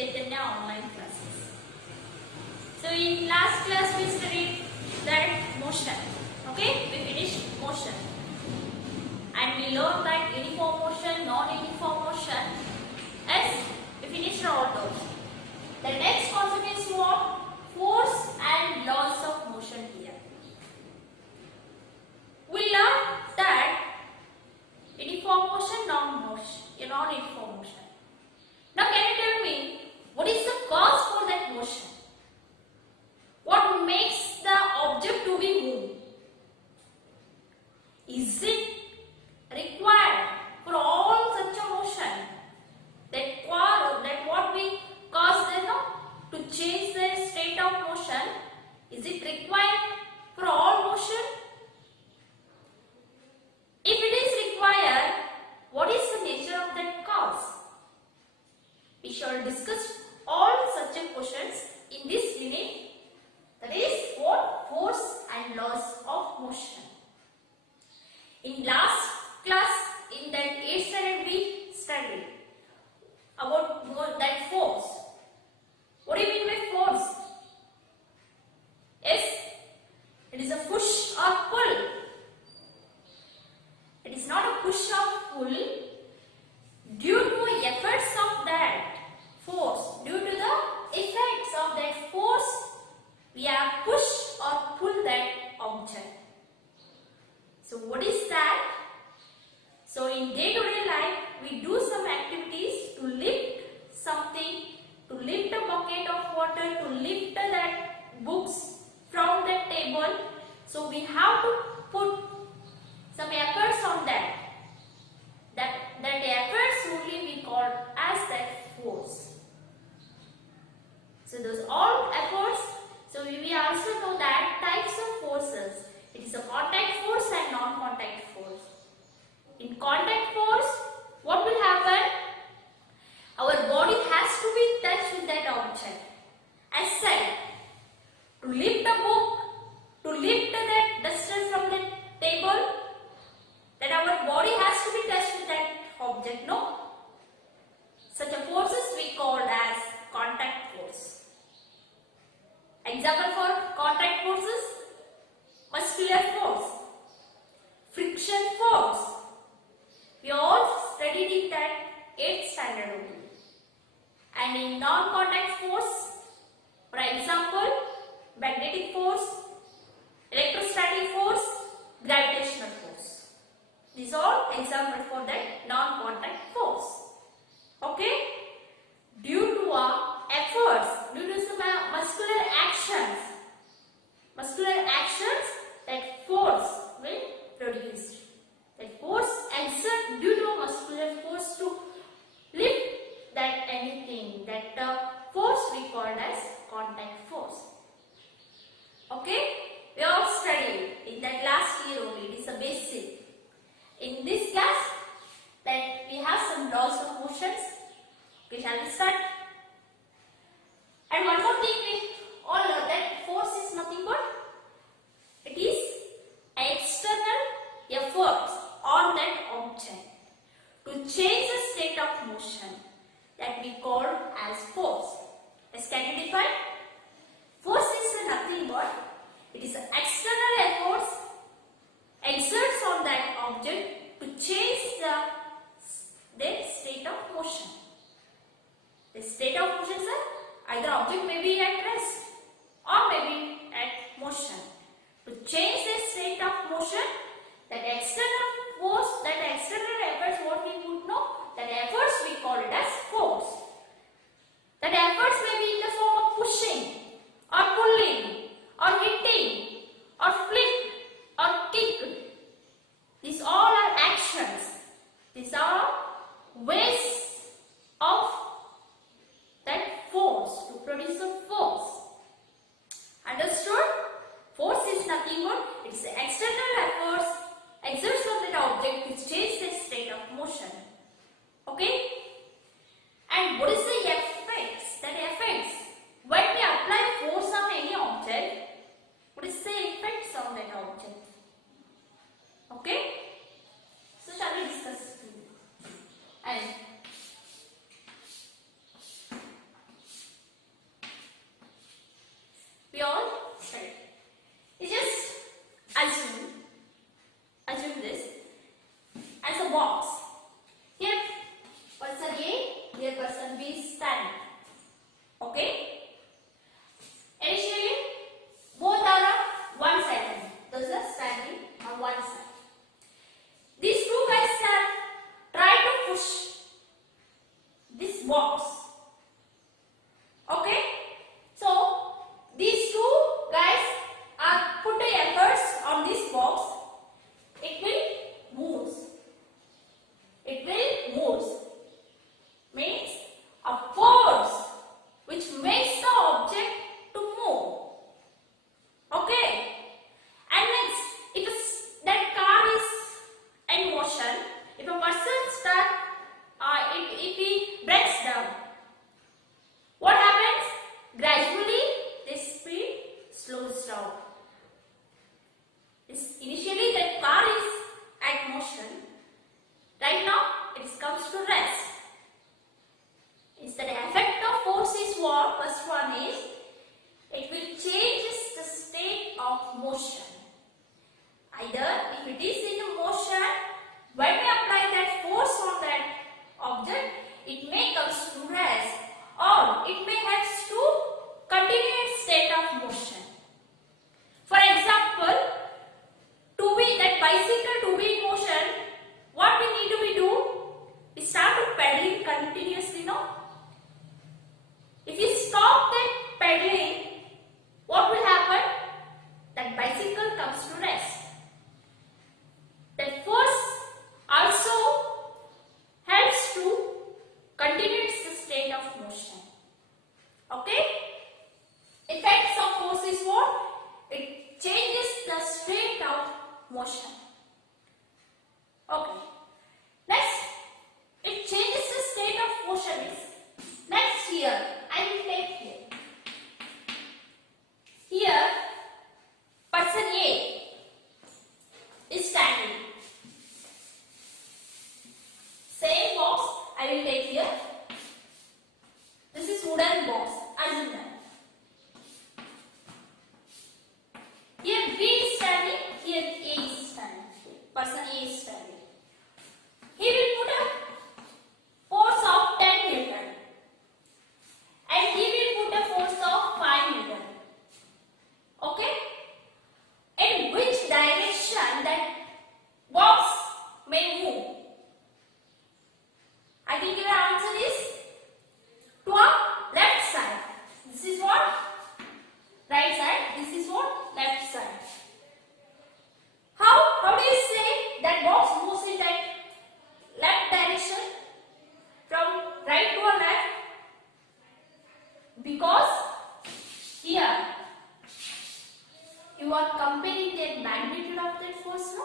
Chaitanya online classes. So in last class we studied that motion. Okay, we finished motion. And we learned that uniform motion, non-uniform motion. As we finished all those. The next concept is what? Force and laws of motion here. We learned that uniform motion, non-uniform motion. Now can you tell me what is the cause for that motion? What makes the object to be moved? Is it required for all such a motion that what we cause them to change their state of motion? Is it required for all motion? If it is required, what is the nature of that cause? We shall discuss all such questions in this unit, that is what? Force and laws of motion. In last class, in that 8th standard, we studied about that force. What do you mean by force? Yes, it is a push or pull. It is not a push or pull. Due to efforts of that force, due to the effects of that force, we have push or pull that object. So what is that? So in day-to-day life, we do some activities to lift something, to lift a bucket of water, to lift that books from the table. So we have to put some efforts on that. That efforts only we call as that force. So those all efforts. So we also know that types of forces. It is a contact force and non-contact force. In contact force, what will happen? Our body has to be touched with that object. As said, to lift a book, to lift that duster from the table, that our body has to be touched with that object, no? Such a forces we call as contact force. Example for contact forces: muscular force, friction force. We all studied it at 8th standard only. And in non-contact force, for example, magnetic force, electrostatic force, gravitational force. These are all examples for that non-contact force. Okay? Due to our efforts, due to some muscular actions, that force will produce. That force exert due to muscular force to lift that anything. That force we call as contact force. Okay? We all studied in that last year only. It is a basic. In this class, that we have some laws of motions. Okay, shall we start? And one more thing, we all know that force is nothing but it is external efforts on that object to change the state of motion, that we call as force. As can you define? Force is nothing but it is external efforts exerts on that object to change their state of motion. The state of motion, sir, either object may be at rest or may be at motion. To change the state of motion, that external force, that external efforts, what we would know, that efforts we call it as force. That efforts may be in the form of pushing or pulling or hitting or flick or kick. These all are actions. These are ways of that force to produce a force. Understood? Force is nothing but it's the external efforts exerts on that object which change the state of motion. Okay? And what is the effects? That effects when we apply force on any object, what is the effects on that object? Okay? So shall we discuss? And from this box, it will move. It will move. Means a force which makes the object to move. Okay. And next, if that car is in motion, if a person if he breaks down, what happens? Gradually, this speed slows down. Initially, the car is at motion. Right now, it comes to rest. The effect of force is what? First one is, it will change the state of motion. Either if it is in motion, when we apply that force on that object, it may come to rest, or it may have to continue its state of motion. For example, that bicycle to be in motion, what we need to do? We start to pedaling continuously, no? If you stop that pedaling, what will happen? That bicycle comes to rest. That force also helps to continue its state of motion. Okay? Effects of force is what? It changes the state of motion. Okay. Next, it changes the state of motion is. Next here, I will take here. Here, person A is standing. Same box I will take here. This is wooden box. Assume that. Here B is standing. Here A is standing. Person A is standing. He will put a force of 10 Newton. And he will put a force of 5 Newton. Okay? In which direction that box may move? I think your answer is to a left side. This is what? Right side. This is what? Left side. How do you say that box moves in that left direction? From right to a left? Because here you are comparing the magnitude of that force, no?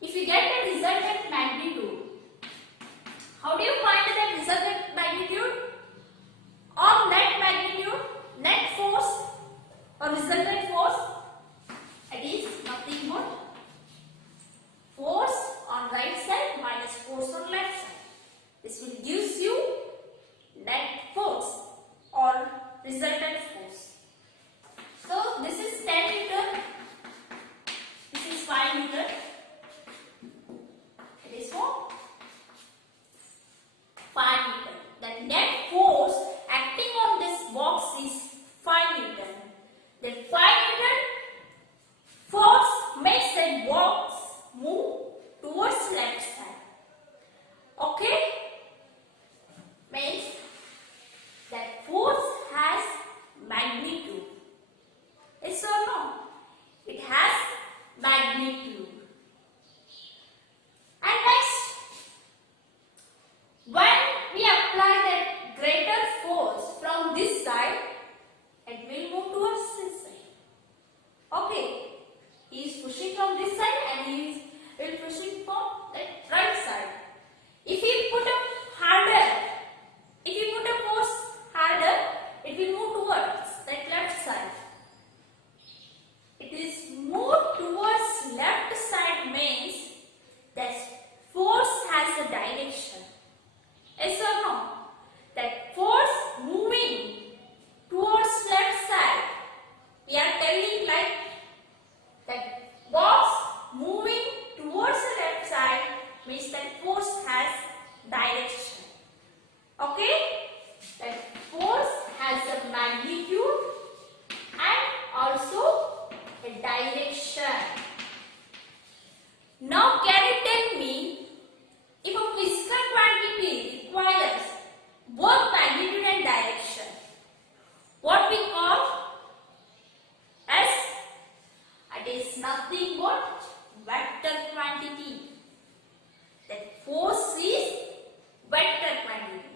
If you get the resultant magnitude, how do you find that resultant magnitude? Or net magnitude, net force or resultant force? It is nothing but force on right side minus force on left side. This will gives you net force or resultant force. So this is 10 Newton. This is 5 Newton. It is what? 5 Newton. The net force acting on this box is 5 Newton. The 5 Newton force makes the box move towards left side. Okay? Means that force has magnitude. Yes or no? It has magnitude. And next, when we apply that greater force from this side, it will move towards this side. Okay? He is pushing from this side and he will pushing from that right side. If he put a force harder, it will move towards that left side. It is move towards left side means that force has a direction. Yes or no? That force moving towards left side, we are telling like that box moving towards the left side is nothing but vector quantity. That force is vector quantity.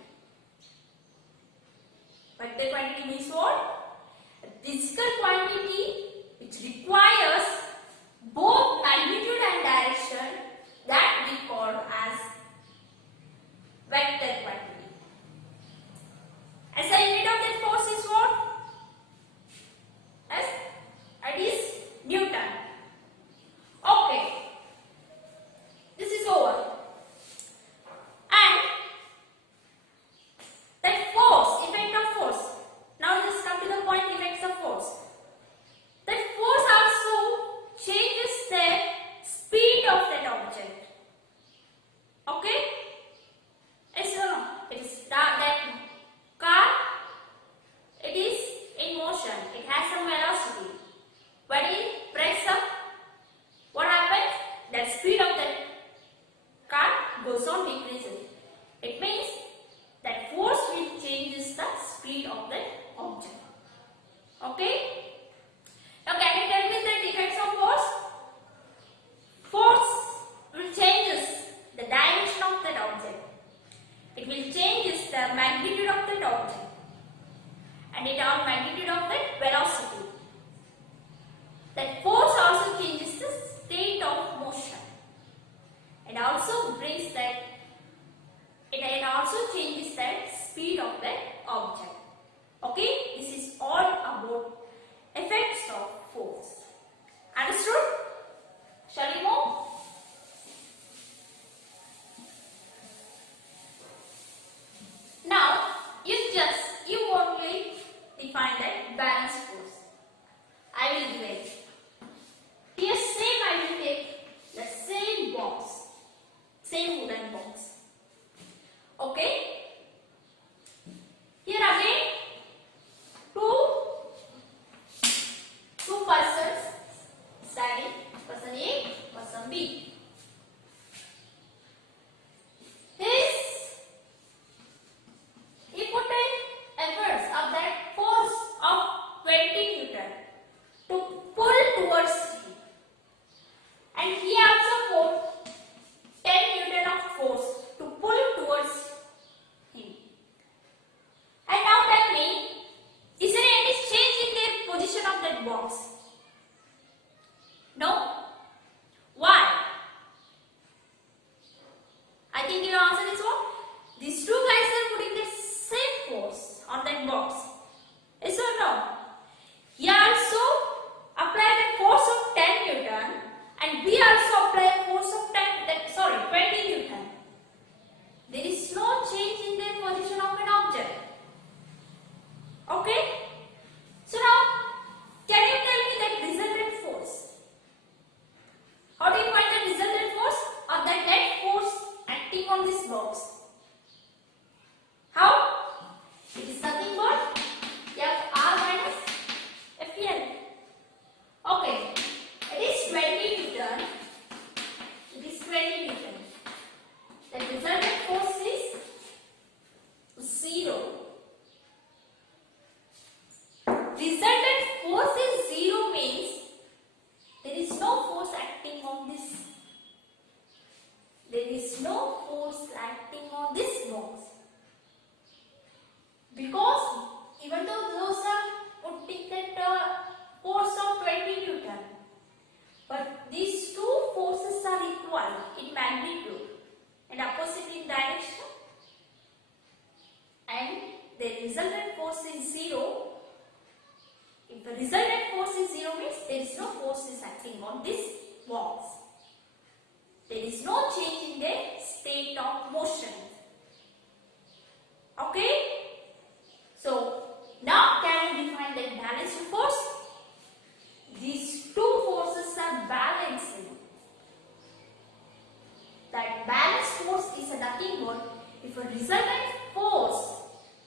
Vector quantity means what? A physical quantity which requires both magnitude and direction, that we call as vector quantity. SI unit of that force is what? Yes, it is Newton. Okay, this is over. And that force, effect of force. Now just come to the point, effects of force. That force also changes the speed of that object. Okay? Yes or no? It is that car, it is in motion. It has some velocity. When it press up, what happens? That speed of that car goes on decreasing. It means that force will changes the speed of that object. Okay? Now can you tell me the effects of force? Force will changes the direction of that object. It will changes the magnitude of that object. And it all magnitude of that velocity. That force also changes the state of motion. It also brings that, it also changes that speed of that object. Okay, this is all about effects of force. Understood? Shall we move? Now, you only define that balance force. I will give it. Here same I will take the same box, same wooden box. Okay? Here again, two persons standing, person A, person B. He put in efforts of that force of 20 Newton to pull towards him. And he also put 10 Newton of force to pull towards him. And now tell me, is there any change in the position of that box? No? Why? I think your answer is what? These two guys are putting the same force on that box. Yes or no? He also applied a force of 10 Newton and we also apply a force of 20 Newton. There is no change in the position of an object. Okay? So now, can you tell me that resultant force? How do you find the resultant force or the net force acting on this box? How? It is nothing but Fr minus Fl. Okay, it is 20 Newton. It is 20 Newton. The resultant force is 0. Resultant force is 0 means there is no force acting on this. There is no force acting on this box. Because even though those are putting that force of 20 Newton, but these two forces are equal in magnitude and opposite in direction, and the resultant force is 0. If the resultant force is 0 means there is no force is acting on this box. There is no change in the state of motion. Okay? So, now can you define the balanced force? These two forces are balancing. That balanced force is nothing but if a resultant force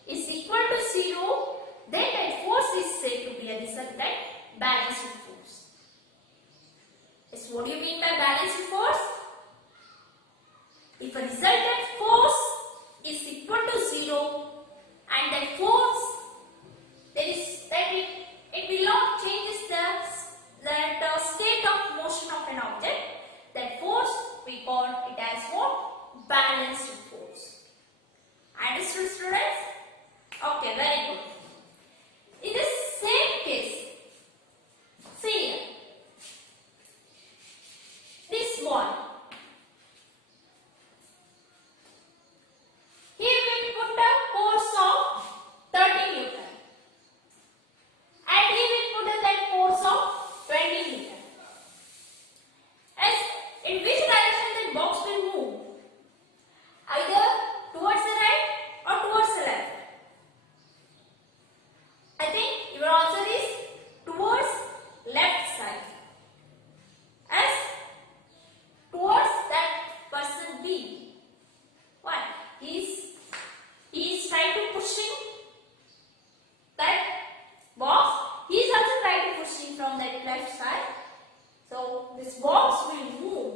is equal to 0, then that force is said to be a resultant balanced force. Yes, what do you mean by balanced force? If a resultant force is equal to 0 and that force, there is that it will not change that state call it as what? Balanced force. Understood, students? Okay, very good. In the same case, see here, this ball. Here we put a force of 30 Newton. And here we put that force of 20 Newton. As in which direction that box will move? Either towards the right or towards the left. I think your answer is towards left side. As towards that person B. Why? He is trying to pushing that box. He is also trying to pushing from that left side. So this box will move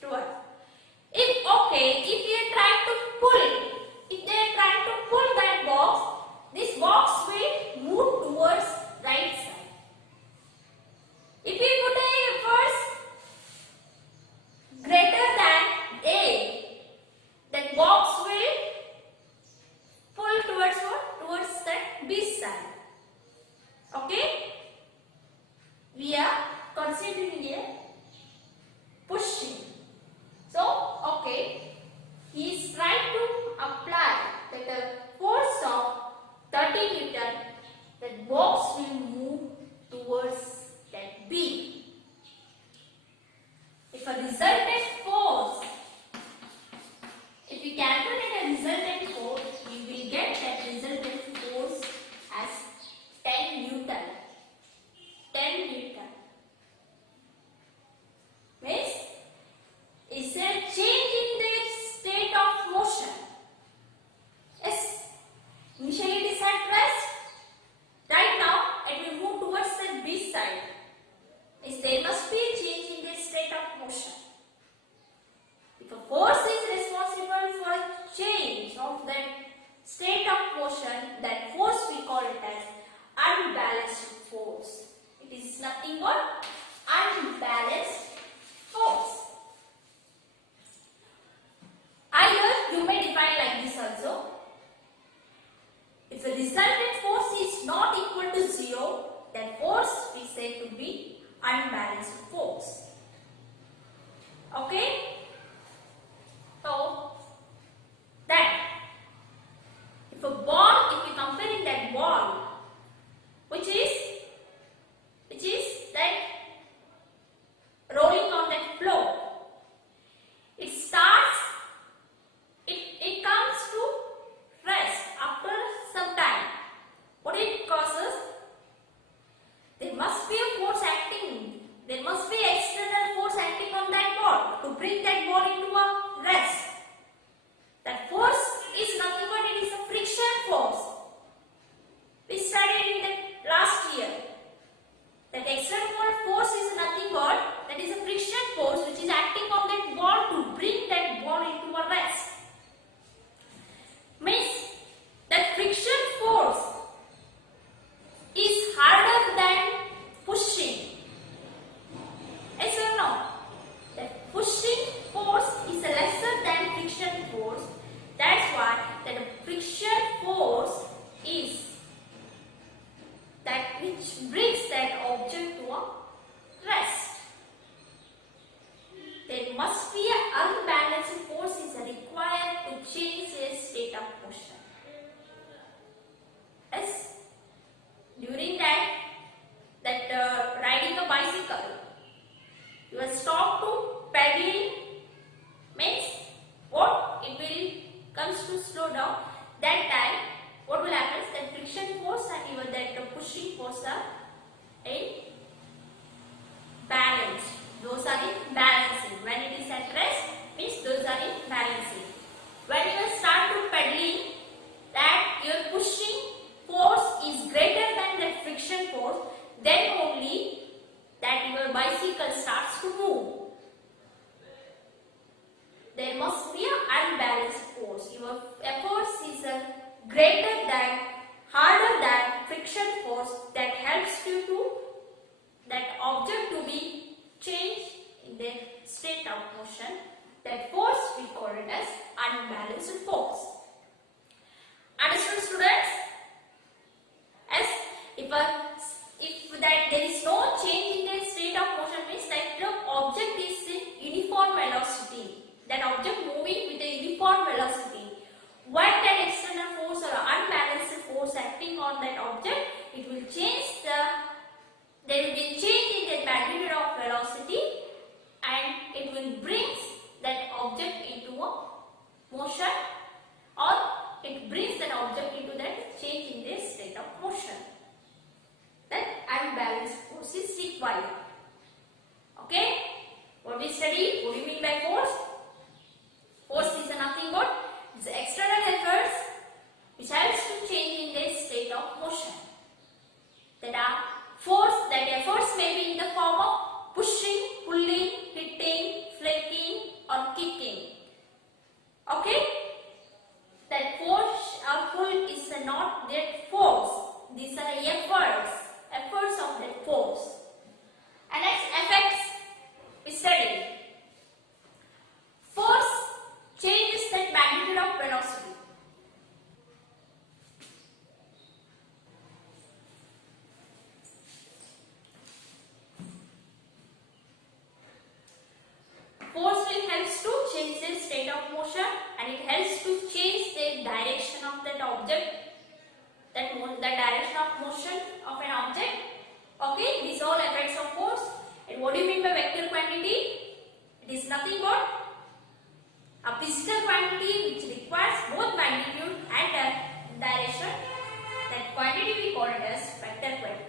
toward. If you are trying to pull, if they are trying to pull that box, this box will move towards right side. If we put a force greater than A, that box will pull towards what? Towards that B side. Okay? We are considering a pushing. So, okay, he is trying to apply that force of 30 Newton, that box will move towards that B. If a resultant force, if we calculate a resultant force, we will get that resultant force as 10 Newton. 10 Newton. Means is there change in the state of motion? Yes. Initially it is at rest. Right now it will move towards the B side. Means there must be a change in the state of motion. If a force is responsible for a change of that state of motion, that force we call it as unbalanced force. It is nothing but unbalanced force. Either you may define like this also. If the resultant force is not equal to 0, then force we say to be unbalanced force. Okay? So, then, if a ball, if you comparing that ball, which is that rolling on that floor, it comes to rest after some time. What it causes? There must be a force acting. There must be external force acting on that ball to bring that ball into a rest. That force is nothing but it is a friction force. We studied in the last year. That external force is nothing but that is a friction force which is acting on that ball to bring that ball into a rest. Means that friction force is harder than pushing. Yes or no? That pushing force is lesser than friction force. That's why that friction force is that which brings that object to a rest. There must be an unbalanced force is required to change a state of motion. Yes. During that riding a bicycle, you will stop to pedaling. Means what? It will comes to slow down. That time, what will happen? That friction force and even that pushing force are in balance. Those are in balancing. When it is at rest, means those are in balancing. When you start to pedaling, that your pushing force is greater than that friction force, then only that your bicycle starts to move. There must be an unbalanced force. Your force is greater than, harder than friction force that helps you to that object to be changed in the state of motion. That called as unbalanced force. Understood, students? As if that there is no change in the state of motion means that the object is in uniform velocity. That object moving with a uniform velocity. When that external force or unbalanced force acting on that object, it will change there will be change in the magnitude of velocity, and it will bring that object into a motion, or it brings that object into that change in the state of motion. That unbalanced force is required. Okay? What we study? What do you mean by force? Force is nothing but it's external efforts which helps to change in the state of motion. That efforts may be in the form of pushing, pulling, hitting, flicking or kicking. Okay? That push or pull is not that force. These are efforts of that force. And next, effects we study. Force changes that magnitude of velocity. Force will helps to change the state of motion, and it helps to change the direction of that object, the direction of motion of an object. Okay, these all effects of force. And what do you mean by vector quantity? It is nothing but a physical quantity which requires both magnitude and direction. That quantity we call it as vector quantity.